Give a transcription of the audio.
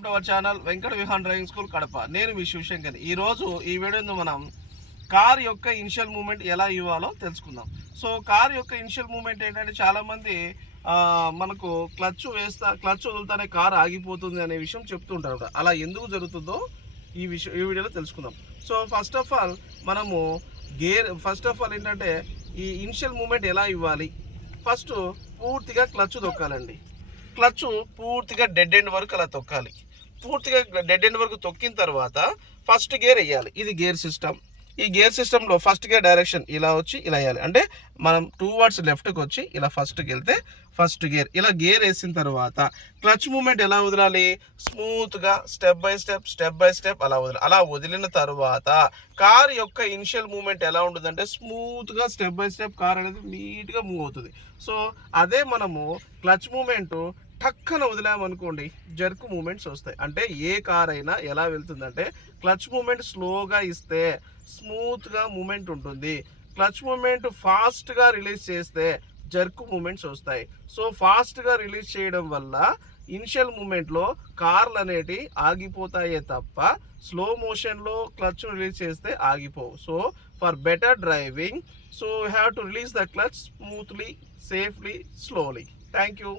Welcome to our channel Venkata Vihaan driving school Kadapa. నేను మీ శివశంకర్. ఈరోజు ఈ వీడియోలో మనం కార్ యొక్క ఇనిషియల్ మూమెంట్ ఎలా ఇవ్వాలో తెలుసుకుందాం. సో కార్ యొక్క ఇనిషియల్ మూమెంట్ ఏంటంటే చాలామంది మనకు క్లచ్ వదులుతానే కార్ ఆగిపోతుంది అనే విషయం చెప్తుంటారు. అలా ఎందుకు జరుగుతుందో ఈ వీడియోలో తెలుసుకుందాం. సో ఫస్ట్ ఆఫ్ ఆల్ ఏంటంటే ఈ ఇనిషియల్ మూమెంట్ ఎలా ఇవ్వాలి. ఫస్ట్ పూర్తిగా క్లచ్ తొక్కాలండి. క్లచ్ పూర్తిగా డెడ్ ఎండ్ వరకు అలా తొక్కాలి. పూర్తిగా డెడ్ ఎండ్ వరకు తొక్కిన తర్వాత ఫస్ట్ గేర్ వేయాలి. ఇది గేర్ సిస్టమ్. ఈ గేర్ సిస్టంలో ఫస్ట్ గేర్ డైరెక్షన్ ఇలా వచ్చి ఇలా వేయాలి. అంటే మనం టువర్డ్స్ లెఫ్ట్కి వచ్చి ఇలా ఫస్ట్కి వెళ్తే ఫస్ట్ గేర్. ఇలా గేర్ వేసిన తర్వాత క్లచ్ మూమెంట్ ఎలా వదలాలి, స్మూత్గా స్టెప్ బై స్టెప్ అలా వదలాలి. అలా వదిలిన తర్వాత కార్ యొక్క ఇనిషియల్ మూమెంట్ ఎలా ఉంటుందంటే స్మూత్గా స్టెప్ బై స్టెప్ కార్ అనేది నీట్గా మూవ్ అవుతుంది. సో అదే మనము క్లచ్ మూమెంట్ టక్కన వదిలామనుకోండి జర్క్ మూమెంట్స్ వస్తాయి. అంటే ఏ కార్ అయినా ఎలా వెళ్తుందంటే క్లచ్ మూమెంట్ స్లోగా ఇస్తే స్మూత్గా మూమెంట్ ఉంటుంది. క్లచ్ మూమెంట్ ఫాస్ట్గా రిలీజ్ చేస్తే జర్క్ మూమెంట్స్ వస్తాయి. సో ఫాస్ట్గా రిలీజ్ చేయడం వల్ల ఇనిషియల్ మూమెంట్లో కార్లు అనేటి ఆగిపోతాయే తప్ప స్లో మోషన్లో క్లచ్ రిలీజ్ చేస్తే ఆగిపోవు. So for better driving, so you have to release the clutch smoothly, safely, slowly. Thank you.